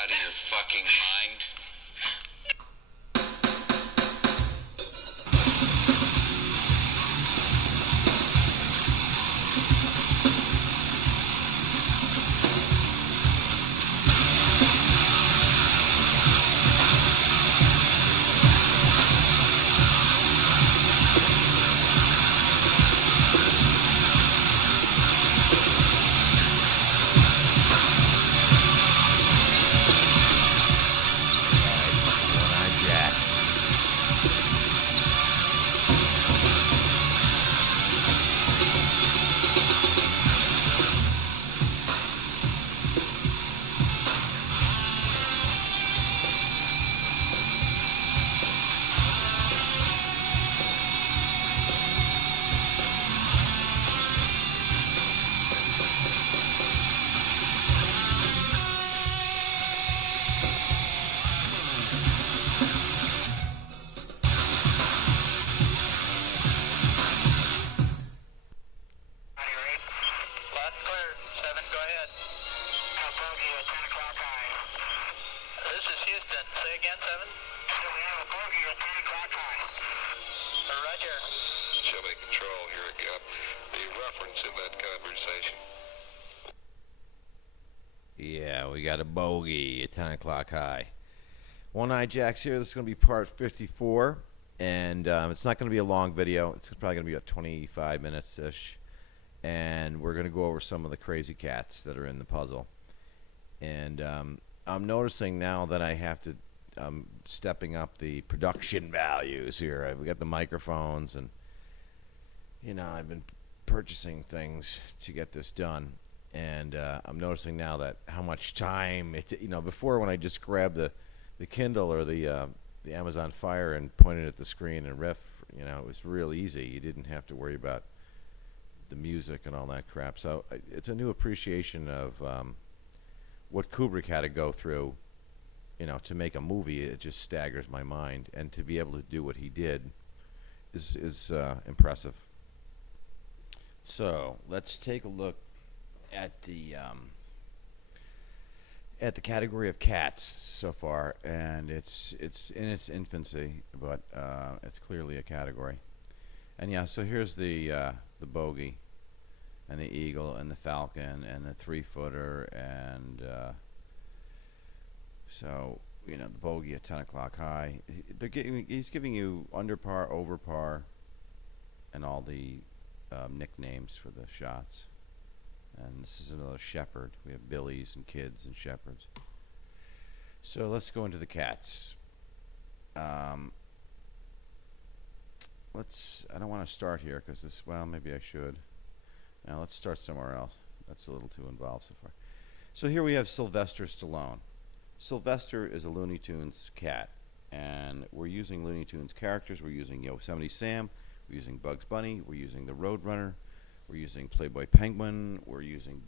out of your fucking mind? Yeah, we got a bogey at 10 o'clock high. One-Eye Jacks here. This is going to be part 54, and it's not going to be a long video. It's probably going to be about 25 minutes-ish, and we're going to go over some of the crazy cats that are in the puzzle. And I'm noticing now that I have to, stepping up the production values here. We got the microphones, and, you know, I've been purchasing things to get this done. And I'm noticing now that how much time before when I just grabbed the Kindle or the Amazon Fire and pointed at the screen and riff, it was real easy. You didn't have to worry about the music and all that crap. So it's a new appreciation of what Kubrick had to go through, to make a movie. It just staggers my mind, and to be able to do what he did is impressive. So let's take a look at the category of cats so far, and it's in its infancy, but it's clearly a category. And yeah, so here's the bogey, and the eagle, and the falcon, and the 3-footer, and so the bogey at 10 o'clock high. He's giving you under par, over par, and all the nicknames for the shots. And this is another shepherd. We have billies and kids and shepherds. So let's go into the cats. I don't want to start here because maybe I should. Now let's start somewhere else. That's a little too involved so far. So here we have Sylvester Stallone. Sylvester is a Looney Tunes cat, and we're using Looney Tunes characters. We're using Yosemite Sam. We're using Bugs Bunny. We're using the Roadrunner. We're using Playboy Penguin. We're using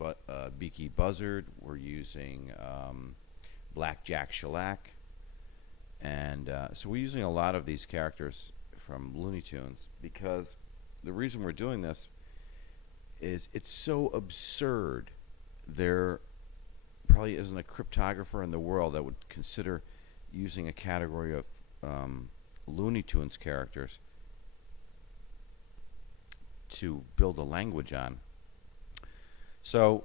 Beaky Buzzard. We're using Black Jack Shellac. And so we're using a lot of these characters from Looney Tunes because the reason we're doing this is it's so absurd. There probably isn't a cryptographer in the world that would consider using a category of Looney Tunes characters to build a language on. So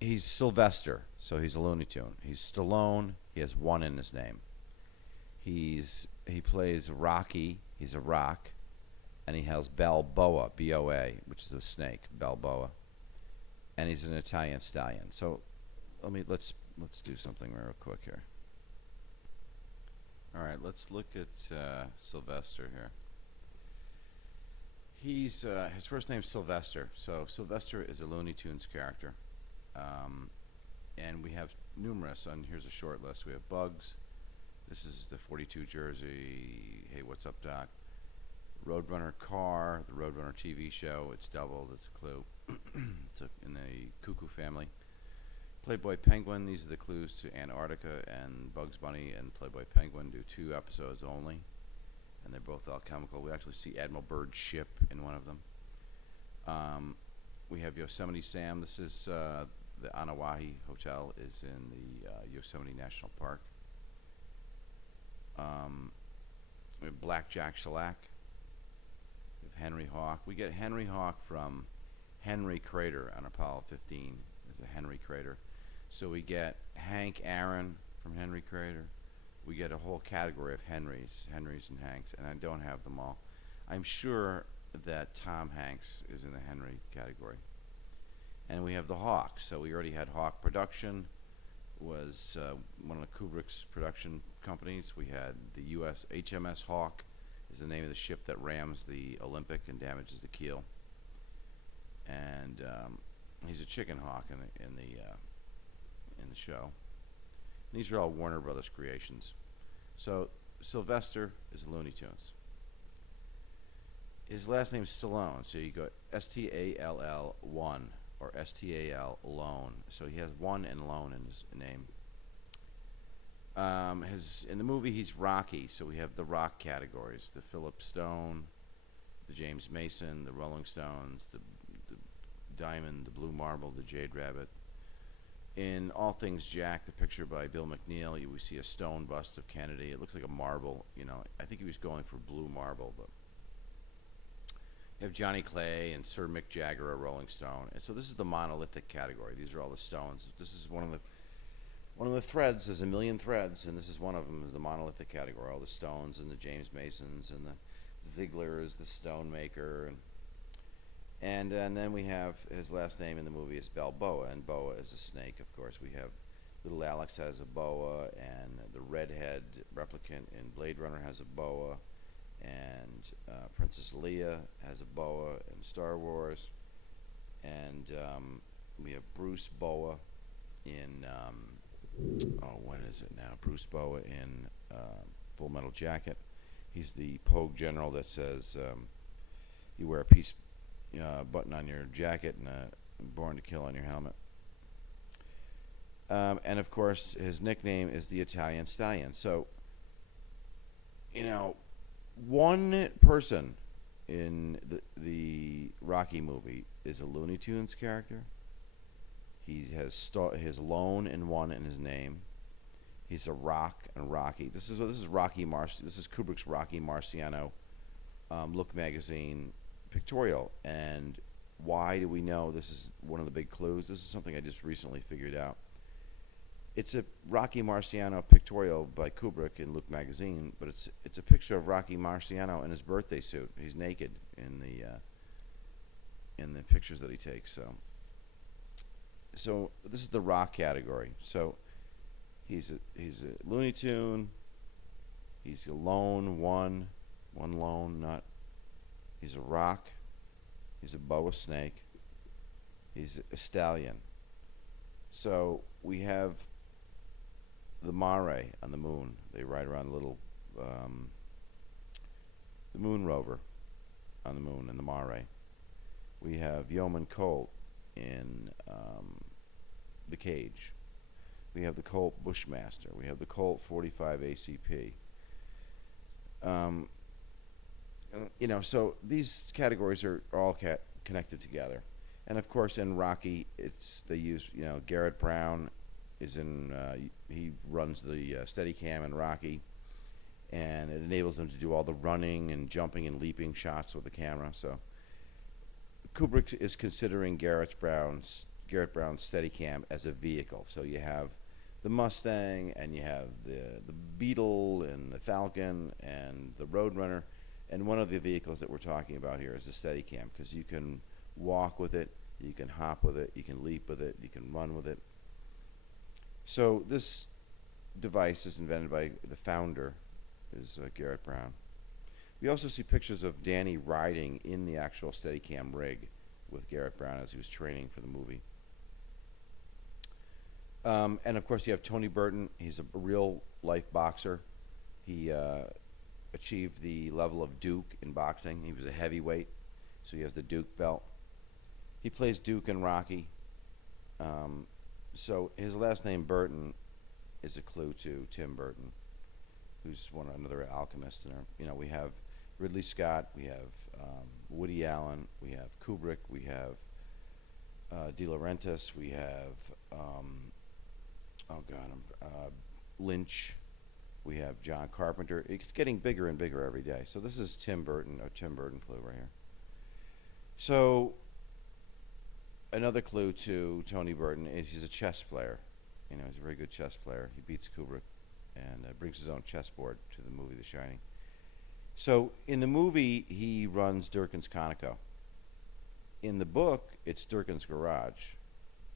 he's Sylvester, so he's a Looney Tune. He's Stallone, he has one in his name. He plays Rocky, he's a rock, and he has Balboa, B-O-A, which is a snake, Balboa, and he's an Italian stallion. So let's do something real quick here. All right, let's look at Sylvester here. His first name's Sylvester. So Sylvester is a Looney Tunes character, and we have numerous. And here's a short list. We have Bugs. This is the 42 jersey. Hey, what's up, Doc? Roadrunner car, the Roadrunner TV show. It's doubled. It's a clue. It's in the Cuckoo family. Playboy Penguin. These are the clues to Antarctica, and Bugs Bunny and Playboy Penguin do 2 episodes only. And they're both alchemical. We actually see Admiral Byrd's ship in one of them. We have Yosemite Sam. This is the Anawahi Hotel is in the Yosemite National Park. We have Blackjack Shellac. We have Henry Hawk. We get Henry Hawk from Henry Crater on Apollo 15. There's a Henry Crater. So we get Hank Aaron from Henry Crater. We get a whole category of Henrys and Hanks, and I don't have them all. I'm sure that Tom Hanks is in the Henry category. And we have the Hawk. So we already had Hawk Production, was one of Kubrick's production companies. We had the U.S. HMS Hawk is the name of the ship that rams the Olympic and damages the keel. And he's a chicken hawk in the show. And these are all Warner Brothers creations. So Sylvester is Looney Tunes. His last name is Stallone, so you go Stall 1 or Stal Lone. So he has one and Lone in his name. In the movie he's Rocky, so we have the rock categories: the Philip Stone, the James Mason, the Rolling Stones, the Diamond, the Blue Marble, the Jade Rabbit. In All Things Jack, the picture by Bill McNeil, we see a stone bust of Kennedy. It looks like a marble. I think he was going for blue marble, but you have Johnny Clay and Sir Mick Jagger, a Rolling Stone. And so this is the monolithic category. These are all the stones. This is one of the threads. There's a million threads, and this is one of them, is the monolithic category. All the Stones and the James Masons and the Ziegler's, the stone maker, and then we have his last name in the movie is Balboa, and boa is a snake, of course. We have Little Alex has a boa, and the redhead replicant in Blade Runner has a boa, and Princess Leia has a boa in Star Wars, and we have Bruce Boa in what is it now? Bruce Boa in Full Metal Jacket. He's the Pogue general that says you wear a peace button on your jacket and Born to Kill on your helmet. And of course, his nickname is the Italian Stallion. So, one person in the Rocky movie is a Looney Tunes character. He has Lone and One in his name. He's a Rock and Rocky. This is Rocky This is Kubrick's Rocky Marciano Look magazine pictorial. And why do we know this is one of the big clues? This is something I just recently figured out. It's a Rocky Marciano pictorial by Kubrick in Look magazine, but it's a picture of Rocky Marciano in his birthday suit. He's naked in the pictures that he takes. So this is the rock category. So he's a Looney Tune. He's a lone one lone nut. He's a rock. He's a boa snake. He's a stallion. So we have the Mare on the moon. They ride around the little the moon rover on the moon in the Mare. We have Yeoman Colt in the Cage. We have the Colt Bushmaster. We have the Colt 45 ACP. So these categories are all connected together. And of course, in Rocky, they use Garrett Brown is in. He runs the Steadicam in Rocky, and it enables him to do all the running and jumping and leaping shots with the camera. So Kubrick is considering Garrett Brown's Steadicam as a vehicle. So you have the Mustang, and you have the Beetle, and the Falcon, and the Roadrunner, and one of the vehicles that we're talking about here is the Steadicam, because you can walk with it, you can hop with it, you can leap with it, you can run with it. So this device is invented by the founder, is Garrett Brown. We also see pictures of Danny riding in the actual Steadicam rig with Garrett Brown as he was training for the movie. And of course you have Tony Burton. He's a real life boxer. He achieved the level of Duke in boxing. He was a heavyweight, so he has the Duke belt. He plays Duke in Rocky. So his last name Burton is a clue to Tim Burton, who's another alchemist. And we have Ridley Scott, we have Woody Allen, we have Kubrick, we have De Laurentiis, we have oh God, Lynch. We have John Carpenter. It's getting bigger and bigger every day. So this is Tim Burton clue right here. So another clue to Tony Burton is he's a chess player. You know, he's a very good chess player. He beats Kubrick and brings his own chessboard to the movie The Shining. So in the movie, he runs Durkin's Conoco. In the book, it's Durkin's garage.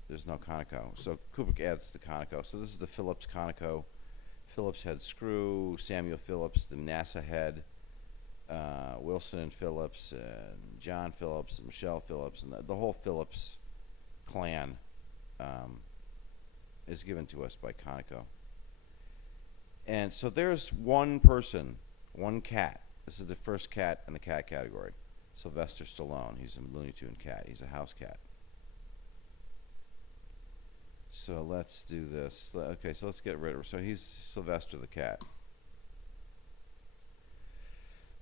There's no Conoco. So Kubrick adds the Conoco. So this is the Phillips Conoco. Phillips head screw, Samuel Phillips, the NASA head, Wilson and Phillips, and John Phillips, and Michelle Phillips, and the whole Phillips clan is given to us by Conoco. And so there's one person, one cat. This is the first cat in the cat category. Sylvester Stallone. He's a Looney Tune cat. He's a house cat. So let's do this. Okay, so let's get rid of her. So he's Sylvester the cat.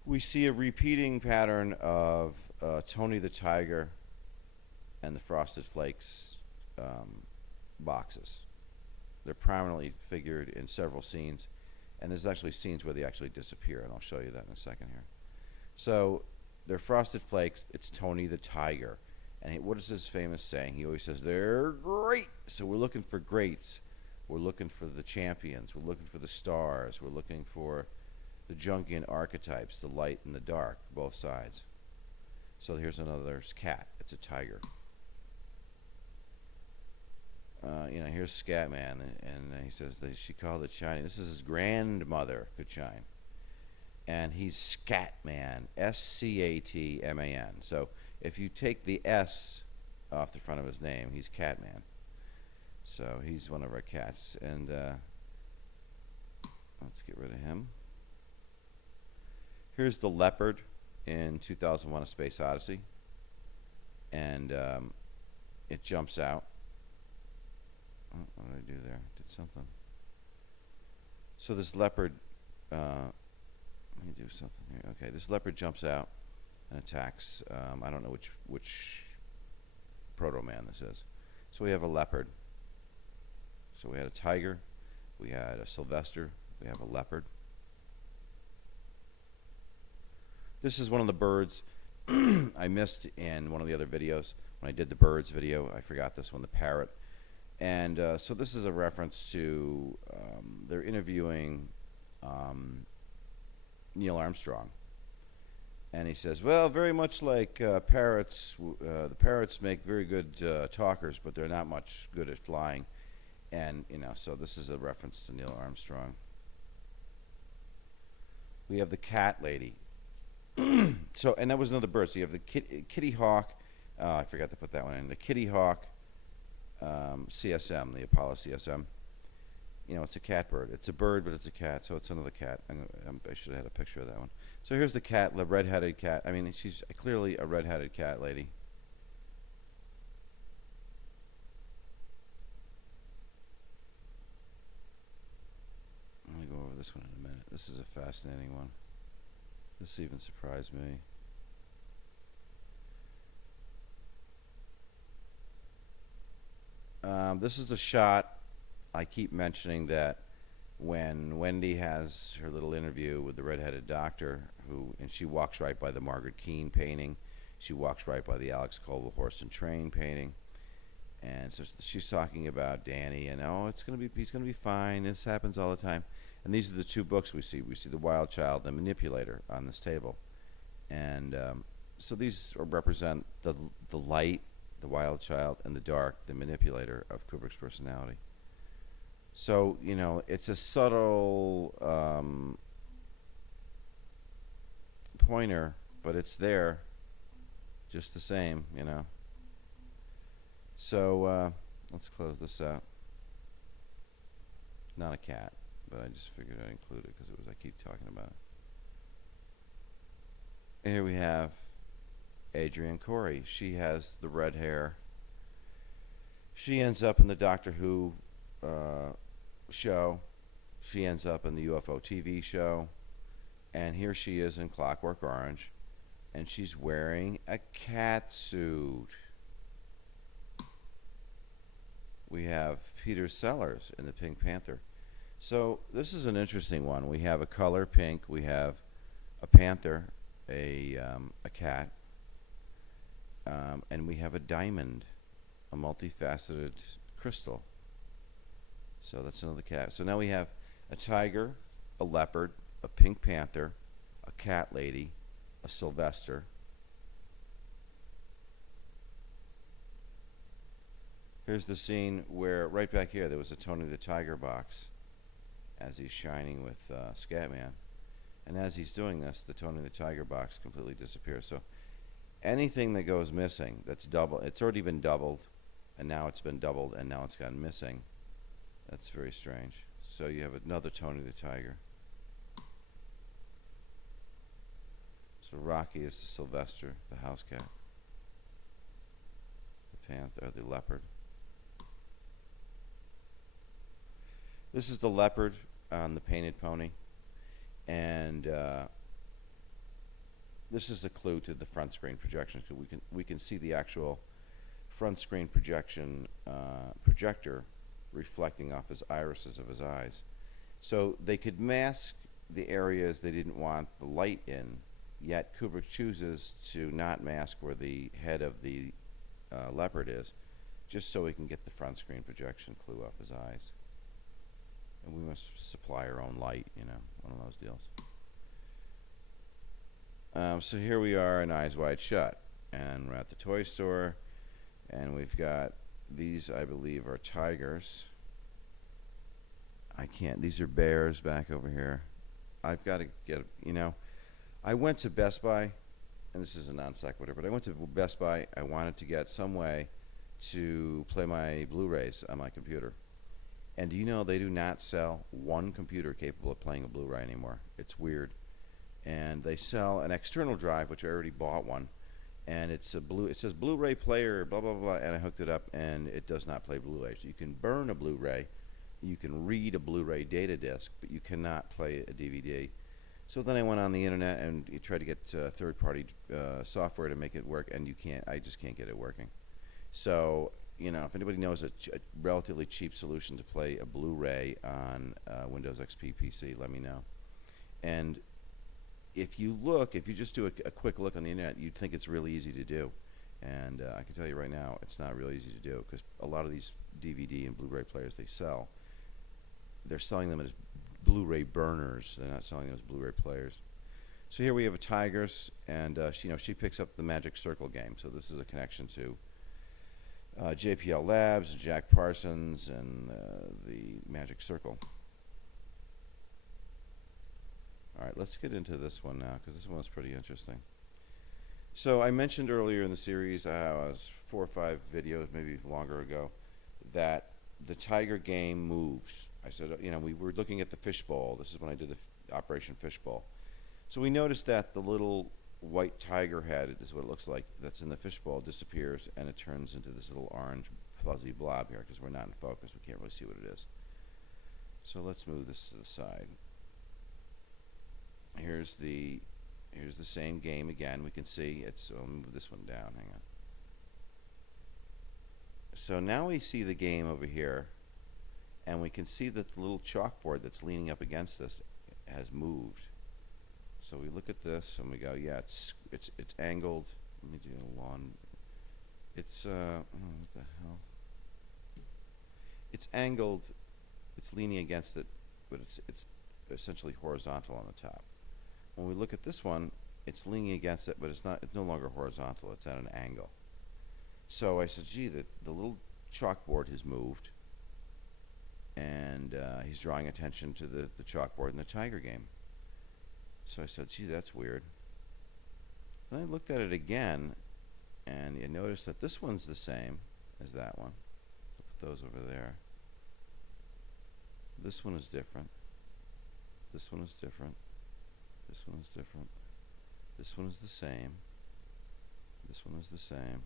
We see a repeating pattern of Tony the Tiger and the Frosted Flakes boxes. They're prominently figured in several scenes, and there's actually scenes where they actually disappear, and I'll show you that in a second here. So they're Frosted Flakes. It's Tony the Tiger. And what is his famous saying? He always says, they're great. So we're looking for greats. We're looking for the champions. We're looking for the stars. We're looking for the Jungian archetypes, the light and the dark, both sides. So here's another cat. It's a tiger. Here's Scatman, and he says that she called it Shining. This is his grandmother could shine. And he's Scatman, S-C-A-T-M-A-N. So if you take the S off the front of his name, he's Catman. So he's one of our cats. And let's get rid of him. Here's the leopard in 2001: A Space Odyssey. And it jumps out. Oh, what did I do there? Did something. So this leopard, let me do something here. Okay, this leopard jumps out and attacks. I don't know which proto-man this is. So we have a leopard. So we had a tiger. We had a Sylvester. We have a leopard. This is one of the birds I missed in one of the other videos. When I did the birds video, I forgot this one, the parrot. And so this is a reference to, they're interviewing Neil Armstrong. And he says, well, very much like parrots, the parrots make very good talkers, but they're not much good at flying. And, so this is a reference to Neil Armstrong. We have the cat lady. So, and that was another bird. So you have the kitty hawk. I forgot to put that one in. The kitty hawk CSM, the Apollo CSM. It's a cat bird. It's a bird, but it's a cat, so it's another cat. I should have had a picture of that one. So here's the cat, the red-headed cat. I mean, she's clearly a red-headed cat lady. I'm going to go over this one in a minute. This is a fascinating one. This even surprised me. This is a shot. I keep mentioning that when Wendy has her little interview with the redheaded doctor, and she walks right by the Margaret Keane painting, she walks right by the Alex Colville Horse and Train painting, and so she's talking about Danny, and he's gonna be fine. This happens all the time. And these are the two books we see. We see The Wild Child and Manipulator on this table, and so these represent the light, the wild child, and the dark, the manipulator of Kubrick's personality. So, it's a subtle pointer, but it's there just the same, So, let's close this out. Not a cat, but I just figured I'd include it because I keep talking about it. And here we have Adrienne Corey. She has the red hair. She ends up in the Doctor Who show. She ends up in the UFO TV show. And here she is in Clockwork Orange. And she's wearing a cat suit. we have Peter Sellers in the Pink Panther. So this is an interesting one. We have a color pink. We have a panther, a cat, and we have a diamond, a multifaceted crystal. So that's another cat. So now we have a tiger, a leopard, a pink panther, a cat lady, a Sylvester. Here's the scene where, right back here, there was a Tony the Tiger box as he's shining with Scatman. And as he's doing this, the Tony the Tiger box completely disappears. So anything that goes missing, that's double, it's already been doubled, and now it's been doubled, and now it's gone missing. That's very strange. So you have another Tony the Tiger. So Rocky is the Sylvester, the house cat. The panther, the leopard. This is the leopard on the painted pony, and this is a clue to the front screen projection, because we can see the actual front screen projection projector reflecting off his irises of his eyes. So they could mask the areas they didn't want the light in, yet Kubrick chooses to not mask where the head of the leopard is, just so he can get the front screen projection clue off his eyes. And we must supply our own light, you know, one of those deals. So here we are in Eyes Wide Shut, and we're at the toy store, and we've got these, I believe, are tigers. These are bears back over here. I've got to get, you know, I went to Best Buy, and this is a non sequitur, but I went to Best Buy. I wanted to get some way to play my Blu-rays on my computer. And do you know they do not sell one computer capable of playing a Blu-ray anymore? It's weird. And they sell an external drive, which I already bought one, and it says Blu-ray player, blah, blah, blah, and I hooked it up, and it does not play Blu-rays. You can burn a Blu-ray, you can read a Blu-ray data disc, but you cannot play a DVD. So then I went on the internet and tried to get third-party software to make it work, and I just can't get it working. So, you know, if anybody knows a relatively cheap solution to play a Blu-ray on Windows XP PC, let me know. And if you just do a quick look on the internet, you'd think it's really easy to do. And I can tell you right now, it's not really easy to do, because a lot of these DVD and Blu-ray players they sell, they're selling them as Blu-ray burners. They're not selling them as Blu-ray players. So here we have a Tigers, and she picks up the Magic Circle game. So this is a connection to JPL Labs, Jack Parsons, and the Magic Circle. All right, let's get into this one now, because this one's pretty interesting. So I mentioned earlier in the series, was 4 or 5 videos, maybe longer ago, that the Tiger game moves. I said, you know, we were looking at the Fishbowl. This is when I did the Operation Fishbowl. So we noticed that the little white tiger head, is what it looks like, that's in the fishbowl, disappears, and it turns into this little orange fuzzy blob here, because we're not in focus. We can't really see what it is. So let's move this to the side. Here's the same game again. We can see it's. I'll move this one down. Hang on. So now we see the game over here, and we can see that the little chalkboard that's leaning up against this has moved. So we look at this and we go, yeah, it's angled. Let me do a lawn. It's what the hell? It's angled. It's leaning against it, but it's essentially horizontal on the top. When we look at this one, it's leaning against it, but it's not. It's no longer horizontal. It's at an angle. So I said, gee, the little chalkboard has moved, and he's drawing attention to the chalkboard in the Tiger game. So I said, gee, that's weird. Then I looked at it again, and you notice that this one's the same as that one. I'll put those over there. This one is different. This one is different. This one is different. This one is the same. This one is the same.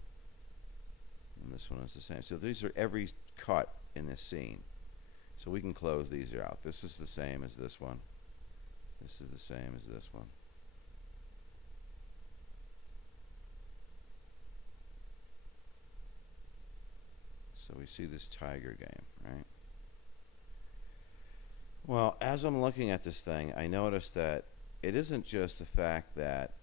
And this one is the same. So these are every cut in this scene. So we can close these out. This is the same as this one. This is the same as this one. So we see this tiger game, right? Well, as I'm looking at this thing, I noticed that it isn't just the fact that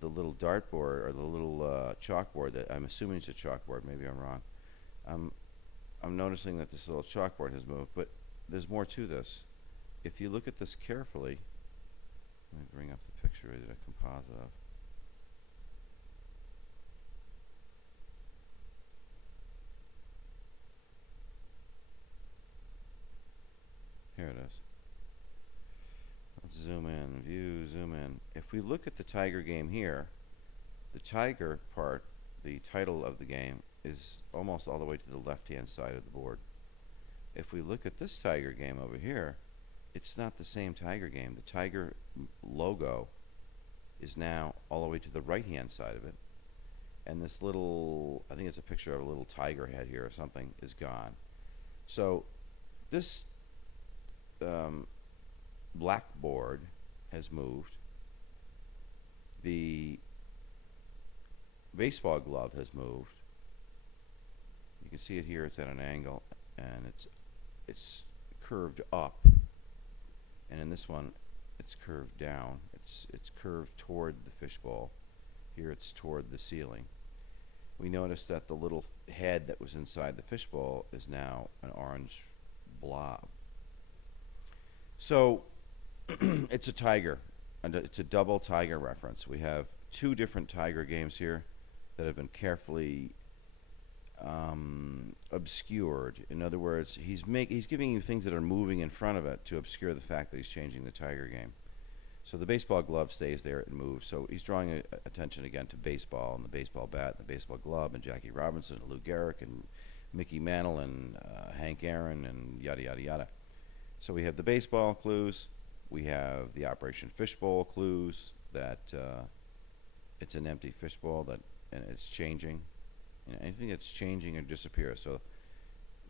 the little dartboard or the little chalkboard that I'm assuming it's a chalkboard, maybe I'm wrong. I'm noticing that this little chalkboard has moved, but there's more to this. If you look at this carefully, let me bring up the picture I did a composite of. Here it is. Let's zoom in, view, zoom in. If we look at the tiger game here, the tiger part, the title of the game, is almost all the way to the left-hand side of the board. If we look at this tiger game over here, it's not the same tiger game. The tiger logo is now all the way to the right-hand side of it. And this little, I think it's a picture of a little tiger head here or something, is gone. So this blackboard has moved. The baseball glove has moved. You can see it here. It's at an angle, and it's curved up. And in this one, it's curved down. It's curved toward the fishbowl. Here, it's toward the ceiling. We noticed that the little head that was inside the fishbowl is now an orange blob. So it's a tiger, and it's a double tiger reference. We have two different tiger games here that have been carefully obscured. In other words, he's giving you things that are moving in front of it to obscure the fact that he's changing the tiger game. So the baseball glove stays there and moves. So he's drawing attention again to baseball and the baseball bat and the baseball glove and Jackie Robinson and Lou Gehrig and Mickey Mantle and Hank Aaron and yada yada yada. So we have the baseball clues. We have the Operation Fishbowl clues that it's an empty fishbowl and it's changing. Anything that's changing or disappears. So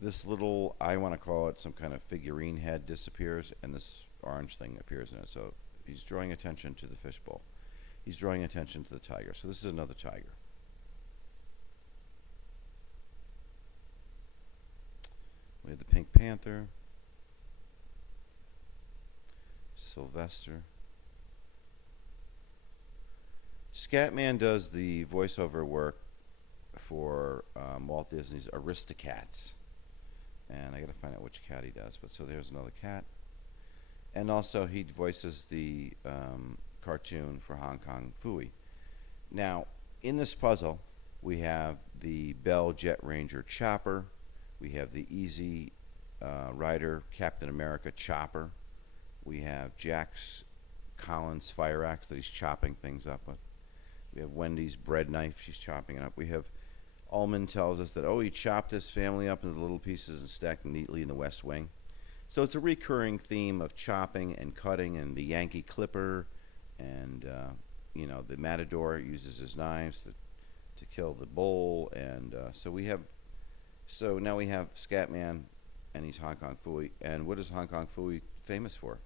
this little, I want to call it some kind of figurine head, disappears, and this orange thing appears in it. So he's drawing attention to the fishbowl. He's drawing attention to the tiger. So this is another tiger. We have the Pink Panther, Sylvester. Scatman does the voiceover work for Walt Disney's Aristocats, and I gotta find out which cat he does, but so there's another cat. And also he voices the cartoon for Hong Kong Phooey. Now in this puzzle we have the Bell Jet Ranger Chopper, we have the Easy Rider Captain America Chopper, we have Jack's Collins fire axe that he's chopping things up with, we have Wendy's bread knife, she's chopping it up, we have Ullman tells us that, oh, he chopped his family up into little pieces and stacked them neatly in the West Wing. So it's a recurring theme of chopping and cutting, and the Yankee Clipper, and the Matador uses his knives to kill the bull, and so now we have Scatman, and he's Hong Kong Phooey. And what is Hong Kong Phooey famous for?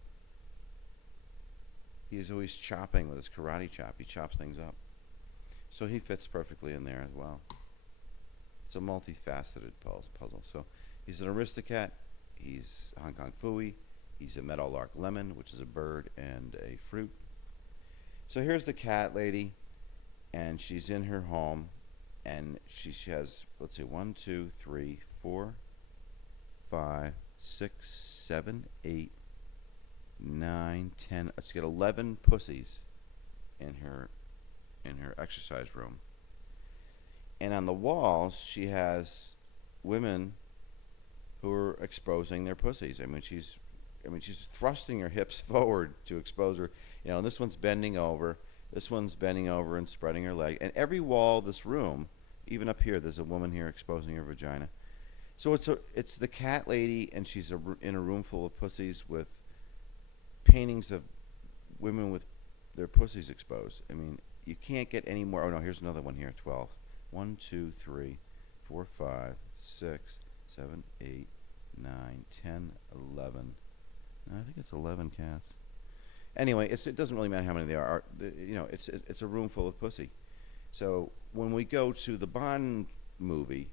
He is always chopping with his karate chop. He chops things up. So he fits perfectly in there as well. It's a multifaceted puzzle. So he's an Aristocat, he's Hong Kong Phooey, he's a Meadowlark Lemon, which is a bird and a fruit. So here's the cat lady, and she's in her home, and she has, let's see, 1, 2, 3, 4, 5, 6, 7, 8, 9, 10. She's got 11 pussies in her exercise room. And on the walls, she has women who are exposing their pussies. I mean, she's thrusting her hips forward to expose her. This one's bending over. This one's bending over and spreading her leg. And every wall of this room, even up here, there's a woman here exposing her vagina. So it's the cat lady, and she's in a room full of pussies with paintings of women with their pussies exposed. I mean, you can't get any more. Oh no, here's another one here. 12. 1, 2, 3, 4, 5, 6, 7, 8, 9, 10, 11. No, I think it's 11 cats. Anyway, it doesn't really matter how many there are. It's a room full of pussy. So when we go to the Bond movie,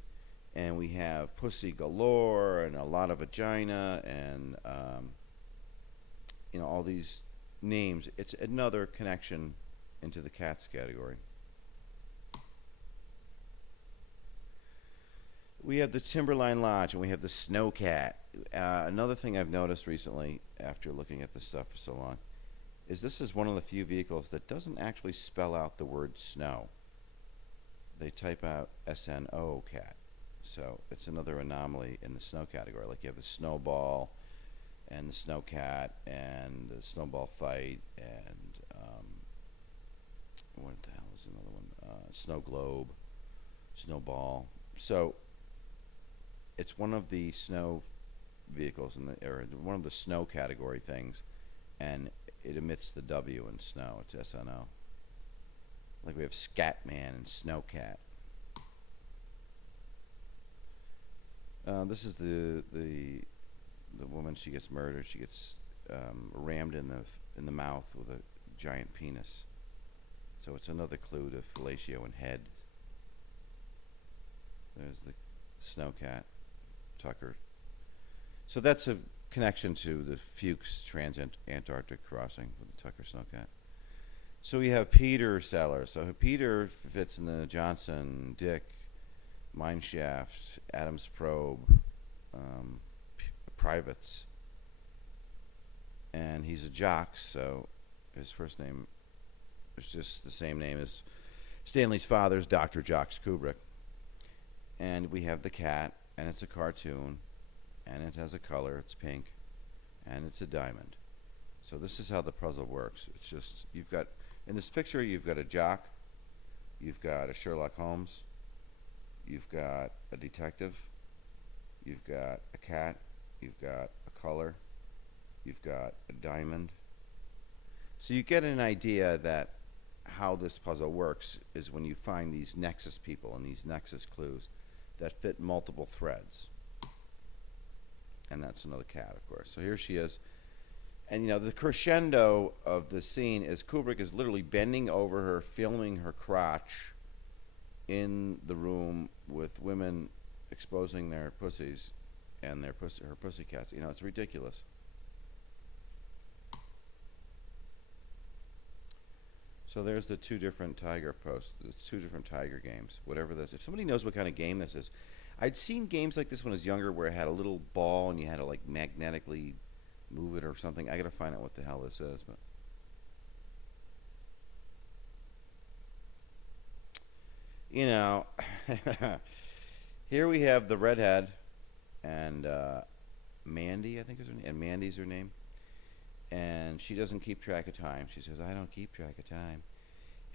and we have pussy galore and a lot of vagina and all these names. It's another connection into the cats category. We have the Timberline Lodge, and we have the Snowcat. Another thing I've noticed recently, after looking at this stuff for so long, is this is one of the few vehicles that doesn't actually spell out the word snow. They type out SNO cat. So it's another anomaly in the snow category. Like you have the Snowball and the Snowcat and the Snowball Fight and what the hell is another one? Snow Globe, Snowball. So it's one of the snow vehicles or one of the snow category things, and it emits the W in snow. It's SNO. Like we have Scatman and Snowcat. This is the woman. She gets murdered. She gets rammed in the mouth with a giant penis. So it's another clue to fellatio and head. There's the Snowcat, Tucker. So that's a connection to the Fuchs Trans-Antarctic Crossing with the Tucker Snowcat. So we have Peter Sellers. So Peter fits in the Johnson, Dick, Mineshaft, Adams Probe, Privates. And he's a jock, so his first name is just the same name as Stanley's father's, Dr. Jocks Kubrick. And we have the cat, and it's a cartoon, and it has a color, it's pink, and it's a diamond. So this is how the puzzle works. It's just, you've got, in this picture, you've got a jock, you've got a Sherlock Holmes, you've got a detective, you've got a cat, you've got a color, you've got a diamond. So you get an idea that how this puzzle works is when you find these nexus people and these nexus clues that fit multiple threads. And that's another cat, of course. So here she is. And the crescendo of the scene is Kubrick is literally bending over her, filming her crotch in the room with women exposing their pussies and her pussycats. It's ridiculous. So there's the two different tiger posts, the two different tiger games, whatever this. If somebody knows what kind of game this is, I'd seen games like this when I was younger where it had a little ball and you had to like magnetically move it or something. I gotta find out what the hell this is, but here we have the redhead and Mandy, I think is her name, and Mandy's her name. And she doesn't keep track of time. She says, I don't keep track of time.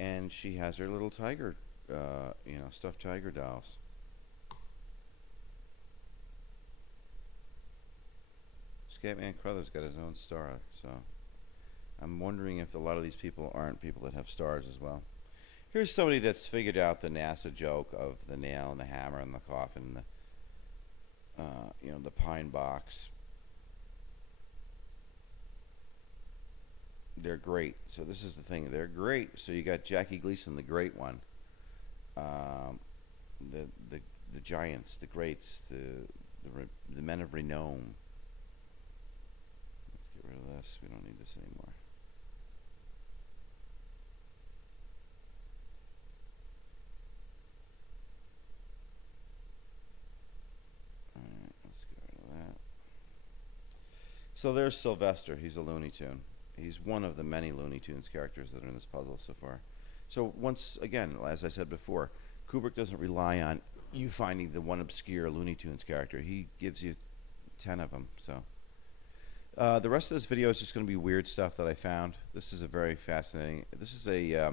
And she has her little tiger, stuffed tiger dolls. Scatman Crothers got his own star, so I'm wondering if a lot of these people aren't people that have stars as well. Here's somebody that's figured out the NASA joke of the nail and the hammer and the coffin and the pine box. They're great. So this is the thing. They're great. So you got Jackie Gleason, the great one. The giants, the greats, the men of renown. Let's get rid of this. We don't need this anymore. All right, let's get rid of that. So there's Sylvester. He's a Looney Tune. He's one of the many Looney Tunes characters that are in this puzzle so far. So once again, as I said before, Kubrick doesn't rely on you finding the one obscure Looney Tunes character. He gives you 10 of them. So the rest of this video is just going to be weird stuff that I found. This is a very fascinating. This is a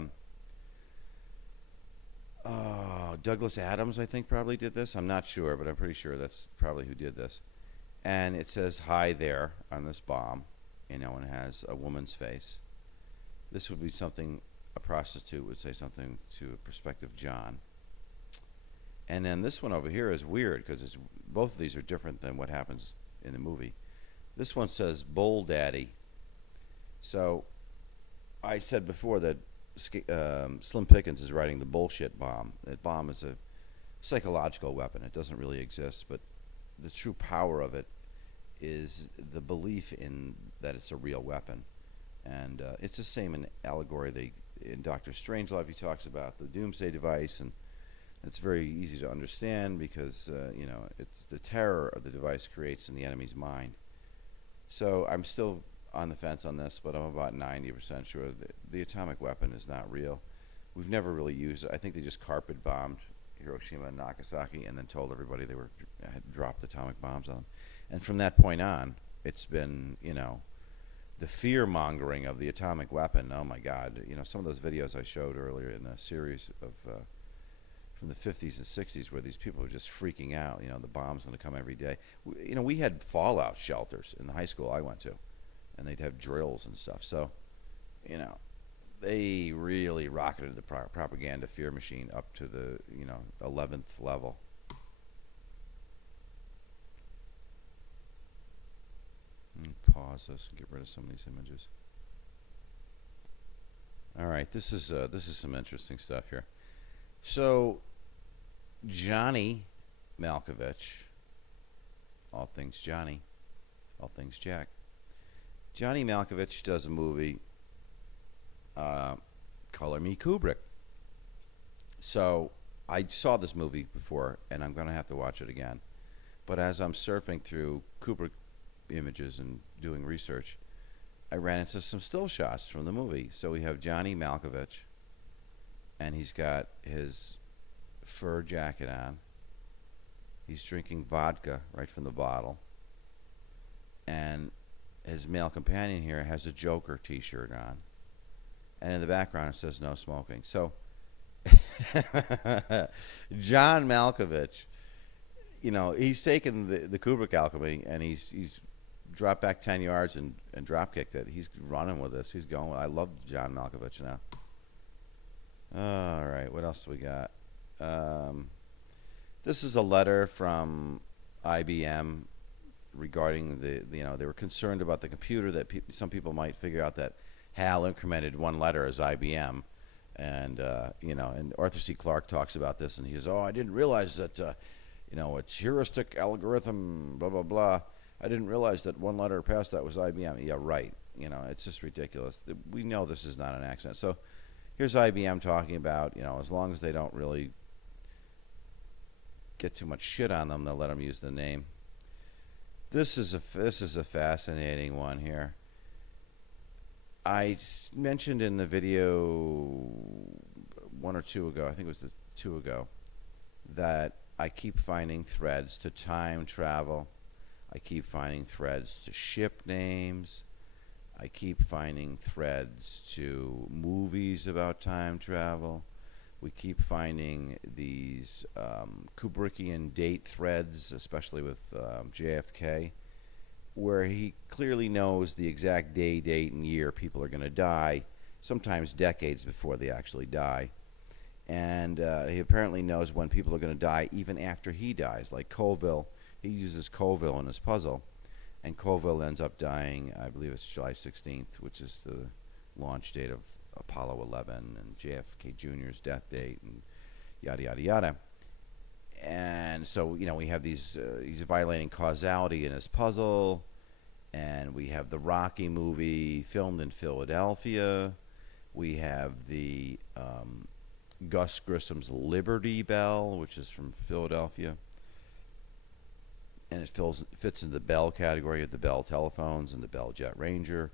Douglas Adams, I think, probably did this. I'm not sure, but I'm pretty sure that's probably who did this. And it says "Hi there" on this bomb. And it has a woman's face. This would be something a prostitute would say something to a prospective John. And then this one over here is weird because both of these are different than what happens in the movie. This one says "Bull Daddy." So I said before that Slim Pickens is writing the bullshit bomb. That bomb is a psychological weapon. It doesn't really exist, but the true power of it is the belief in that it's a real weapon. And it's the same in allegory. In Doctor Strangelove, he talks about the Doomsday device, and it's very easy to understand because it's the terror of the device creates in the enemy's mind. So I'm still on the fence on this, but I'm about 90% sure that the atomic weapon is not real. We've never really used it. I think they just carpet bombed Hiroshima and Nagasaki and then told everybody they had dropped atomic bombs on them. And from that point on, it's been, the fear-mongering of the atomic weapon. Oh, my God. Some of those videos I showed earlier in the series of from the 50s and 60s where these people were just freaking out. The bomb's going to come every day. We had fallout shelters in the high school I went to, and they'd have drills and stuff. So, they really rocketed the propaganda fear machine up to the 11th level. Pause this and get rid of some of these images. All right, this is some interesting stuff here. So Johnny Malkovich, all things Johnny, all things Jack. Johnny Malkovich does a movie, Color Me Kubrick. So I saw this movie before, and I'm going to have to watch it again. But as I'm surfing through Kubrick images and doing research, I ran into some still shots from the movie. So we have Johnny Malkovich, and he's got his fur jacket on. He's drinking vodka right from the bottle. And his male companion here has a Joker t-shirt on. And in the background it says no smoking. So John Malkovich, he's taken the Kubrick alchemy and he's dropped back 10 yards and drop kicked it. He's running with this. He's going. I love John Malkovich now. All right, what else do we got? This is a letter from IBM regarding they were concerned about the computer that some people might figure out that Hal incremented one letter as IBM, and and Arthur C. Clarke talks about this, and he says, "Oh, I didn't realize that it's heuristic algorithm, blah blah blah. I didn't realize that one letter past that was IBM." Yeah, right. It's just ridiculous. We know this is not an accident. So here's IBM talking about, as long as they don't really get too much shit on them, they'll let them use the name. This is a fascinating one here. I mentioned in the video one or two ago, I think it was the two ago, that I keep finding threads to time travel. I keep finding threads to ship names. I keep finding threads to movies about time travel. We keep finding these Kubrickian date threads, especially with JFK, where he clearly knows the exact day, date, and year people are going to die, sometimes decades before they actually die. And he apparently knows when people are going to die even after he dies, like Colville. He uses Colville in his puzzle, and Colville ends up dying, I believe it's July 16th, which is the launch date of Apollo 11 and JFK Jr.'s death date and yada, yada, yada. And so, we have these, he's violating causality in his puzzle, and we have the Rocky movie filmed in Philadelphia. We have the Gus Grissom's Liberty Bell, which is from Philadelphia. And it fits in the Bell category of the Bell telephones and the Bell Jet Ranger.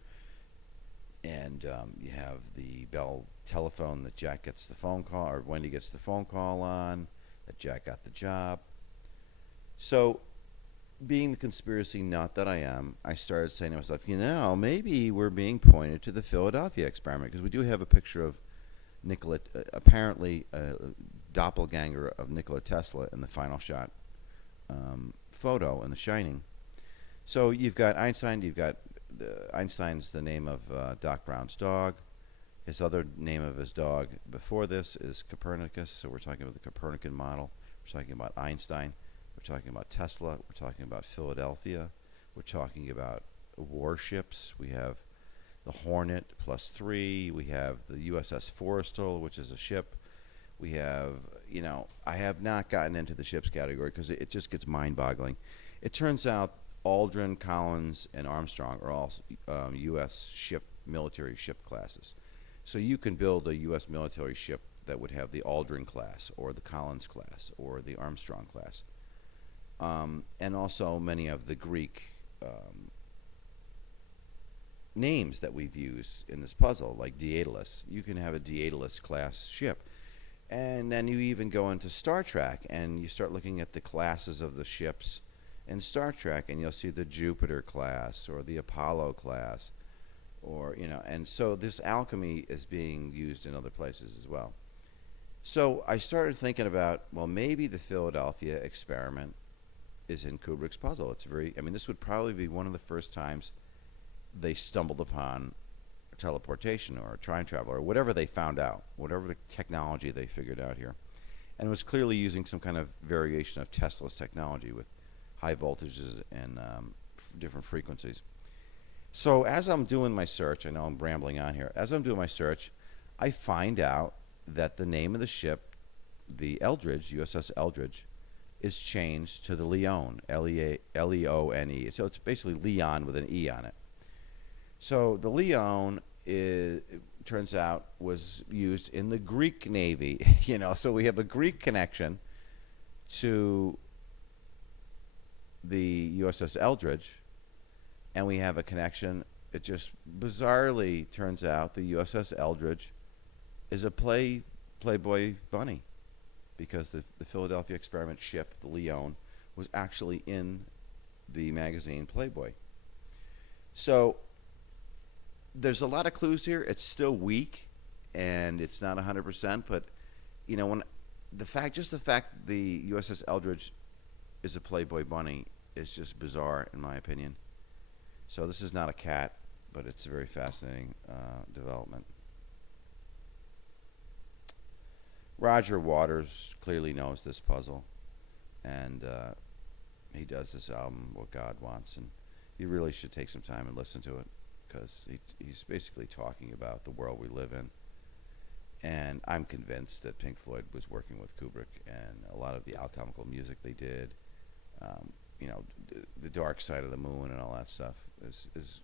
And you have the Bell telephone that Jack gets the phone call, or Wendy gets the phone call on, that Jack got the job. So, being the conspiracy nut that I am, I started saying to myself, maybe we're being pointed to the Philadelphia experiment, because we do have a picture of Nikola, apparently a doppelganger of Nikola Tesla in the final shot photo in The Shining. So you've got Einstein, Einstein's the name of Doc Brown's dog. His other name of his dog before this is Copernicus, so we're talking about the Copernican model. We're talking about Einstein. We're talking about Tesla. We're talking about Philadelphia. We're talking about warships. We have the Hornet +3. We have the USS Forrestal, which is a ship. We have, I have not gotten into the ships category because it just gets mind-boggling. It turns out Aldrin, Collins, and Armstrong are all U.S. military ship classes. So you can build a U.S. military ship that would have the Aldrin class or the Collins class or the Armstrong class. And also many of the Greek names that we've used in this puzzle, like Daedalus. You can have a Daedalus class ship. And then you even go into Star Trek and you start looking at the classes of the ships in Star Trek, and you'll see the Jupiter class or the Apollo class, and so this alchemy is being used in other places as well. So I started thinking about, well, maybe the Philadelphia experiment is in Kubrick's puzzle. This would probably be one of the first times they stumbled upon teleportation or time travel or whatever they found out, whatever the technology they figured out here. And it was clearly using some kind of variation of Tesla's technology with high voltages and different frequencies. So as I'm doing my search, I know I'm rambling on here, as I'm doing my search, I find out that the name of the ship, the Eldridge, USS Eldridge, is changed to the Leone, Leone. So it's basically Leon with an E on it. So the Leone, it turns out, was used in the Greek Navy. So we have a Greek connection to the USS Eldridge, and we have a connection. It just bizarrely turns out the USS Eldridge is a Playboy bunny, because the Philadelphia experiment ship, the Leone, was actually in the magazine Playboy. So there's a lot of clues here. It's still weak, and it's not 100%. But when the fact the USS Eldridge is a Playboy bunny is just bizarre, in my opinion. So this is not a cat, but it's a very fascinating development. Roger Waters clearly knows this puzzle, and he does this album, What God Wants, and you really should take some time and listen to it, because he's basically talking about the world we live in. And I'm convinced that Pink Floyd was working with Kubrick, and a lot of the alchemical music they did, the Dark Side of the Moon and all that stuff is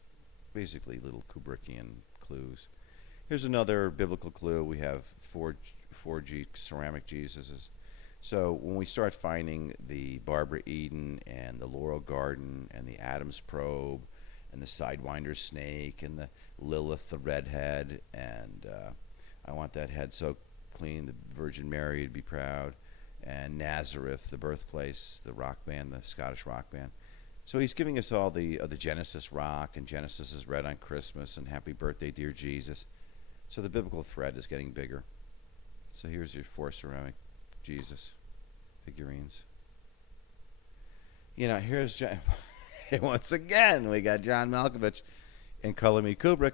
basically little Kubrickian clues. Here's another biblical clue. We have four ceramic Jesuses. So when we start finding the Barbara Eden and the Laurel Garden and the Adam's Probe and the Sidewinder Snake and the Lilith the Redhead, and I want that head so clean, the Virgin Mary to be proud, and Nazareth, the birthplace, the rock band, the Scottish rock band. So he's giving us all the Genesis rock, and Genesis is Red on Christmas, and Happy Birthday, Dear Jesus. So the biblical thread is getting bigger. So here's your 4 ceramic Jesus figurines. Here's once again, we got John Malkovich in Color Me Kubrick,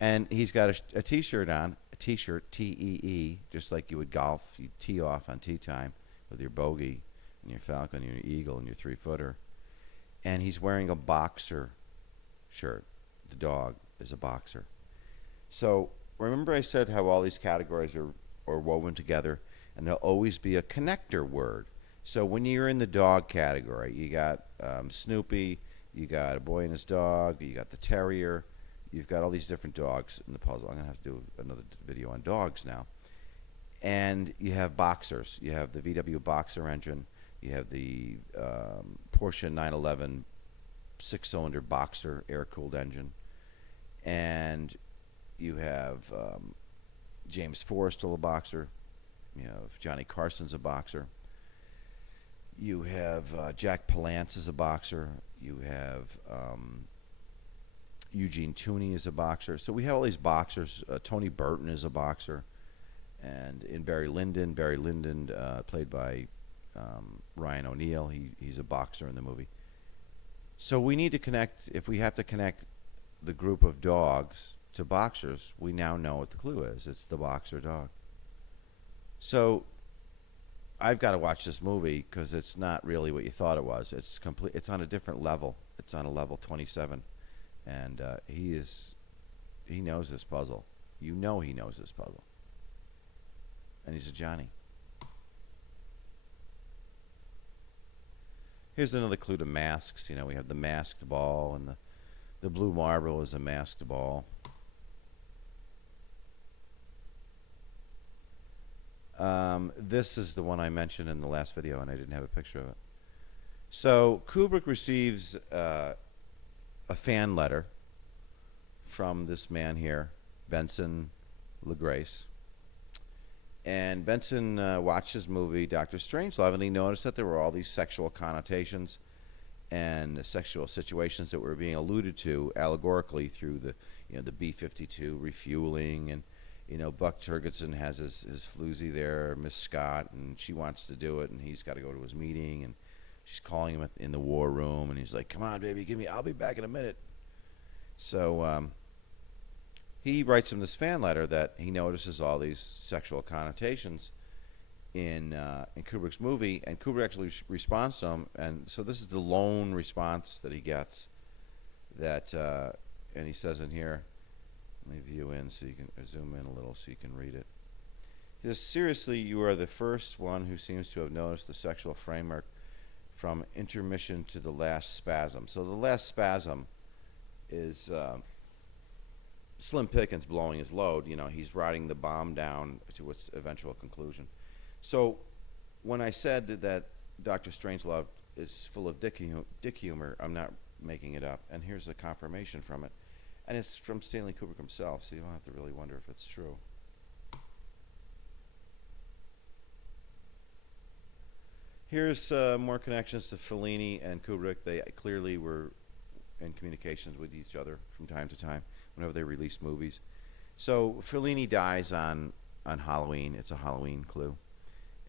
and he's got a T-shirt on, a T-shirt, T-E-E, just like you would golf. You'd tee off on tee time with your bogey and your falcon and your eagle and your 3-footer. And he's wearing a boxer shirt. The dog is a boxer. So remember I said how all these categories are woven together, and there'll always be a connector word. So when you're in the dog category, you got Snoopy, you got a boy and his dog, you got the terrier, you've got all these different dogs in the puzzle. I'm going to have to do another video on dogs now. And you have boxers. You have the VW Boxer engine. You have the Porsche 911 6-cylinder Boxer air-cooled engine. And you have James Forrestal, a boxer. You have Johnny Carson's a boxer. You have Jack Palance is a boxer. You have Eugene Tooney is a boxer. So we have all these boxers. Tony Burton is a boxer. And in Barry Lyndon, played by Ryan O'Neal, he's a boxer in the movie. So we need to connect, if we have to connect the group of dogs to boxers, we now know what the clue is. It's the boxer dog. So I've got to watch this movie because it's not really what you thought it was. It's complete. It's on a different level. It's on a level 27, and he knows this puzzle. He knows this puzzle, and he's a Johnny. Here's another clue to masks. You know, we have the masked ball, and the blue marble is a masked ball. This is the one I mentioned in the last video, and I didn't have a picture of it. So Kubrick receives a fan letter from this man here, Benson LaGrace. And Benson watched his movie Dr. Strangelove, and he noticed that there were all these sexual connotations and sexual situations that were being alluded to allegorically through the, you know, the B-52 refueling, and you know, Buck Turgidson has his floozy there, Miss Scott, and she wants to do it, and he's got to go to his meeting, and she's calling him in the war room, and he's like, "Come on, baby, I'll be back in a minute." So he writes him this fan letter that he notices all these sexual connotations in Kubrick's movie, and Kubrick actually responds to him, and so this is the lone response that he gets. That and he says in here, let me view in so you can zoom in a little so you can read it. He says, "Seriously, you are the first one who seems to have noticed the sexual framework from intermission to the last spasm." So the last spasm is Slim Pickens blowing his load. You know, he's riding the bomb down to its eventual conclusion. So when I said that Dr. Strangelove is full of dick humor, I'm not making it up. And here's a confirmation from it. And it's from Stanley Kubrick himself, so you don't have to really wonder if it's true. Here's more connections to Fellini and Kubrick. They clearly were in communications with each other from time to time whenever they released movies. So Fellini dies on Halloween. It's a Halloween clue.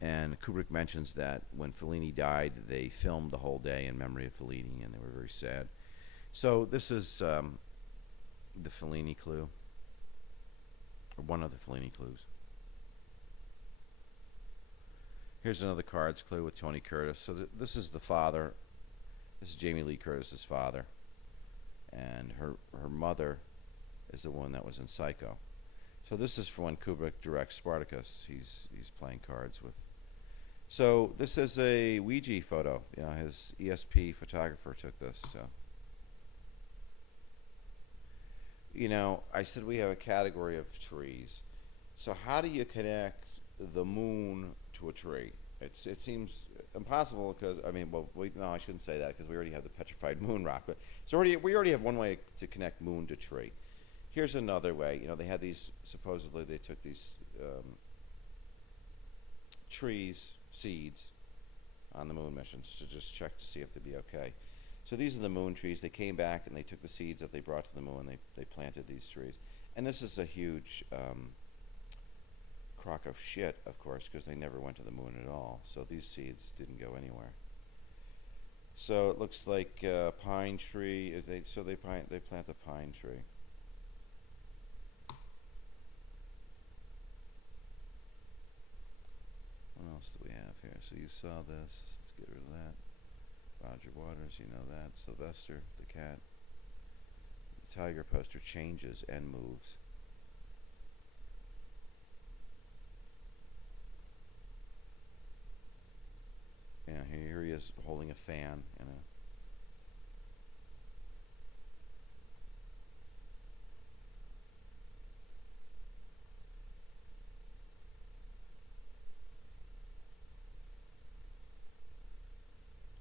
And Kubrick mentions that when Fellini died, they filmed the whole day in memory of Fellini, and they were very sad. So this is the Fellini clue, or one of the Fellini clues. Here's another cards clue with Tony Curtis. So this is the father. This is Jamie Lee Curtis's father, and her mother is the one that was in Psycho. So this is for when Kubrick directs Spartacus. He's playing cards with. So this is a Ouija photo. You know, his ESP photographer took this. So, you know, I said we have a category of trees. So how do you connect the moon to a tree? It seems impossible because, I mean, well, no, I shouldn't say that because we already have the petrified moon rock. But we already have one way to connect moon to tree. Here's another way. You know, they had these, supposedly they took these trees, seeds, on the moon missions to just check to see if they'd be okay. So these are the moon trees. They came back and they took the seeds that they brought to the moon. They planted these trees. And this is a huge crock of shit, of course, because they never went to the moon at all. So these seeds didn't go anywhere. So it looks like a pine tree. They plant a pine tree. What else do we have here? So you saw this. Let's get rid of that. Roger Waters, you know that. Sylvester, the cat. The tiger poster changes and moves. Yeah, here he is holding a fan and a.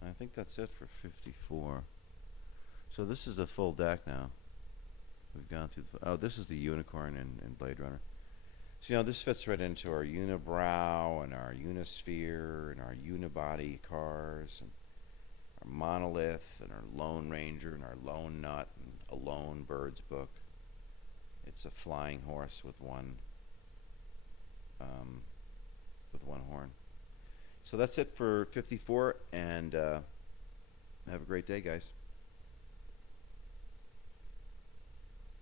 I think that's it for 54. So this is a full deck now. We've gone through oh, this is the unicorn in Blade Runner. So, you know, this fits right into our unibrow and our unisphere and our unibody cars and our monolith and our Lone Ranger and our Lone Nut and a Lone Bird's book. It's a flying horse with one horn. So that's it for 54, and have a great day, guys.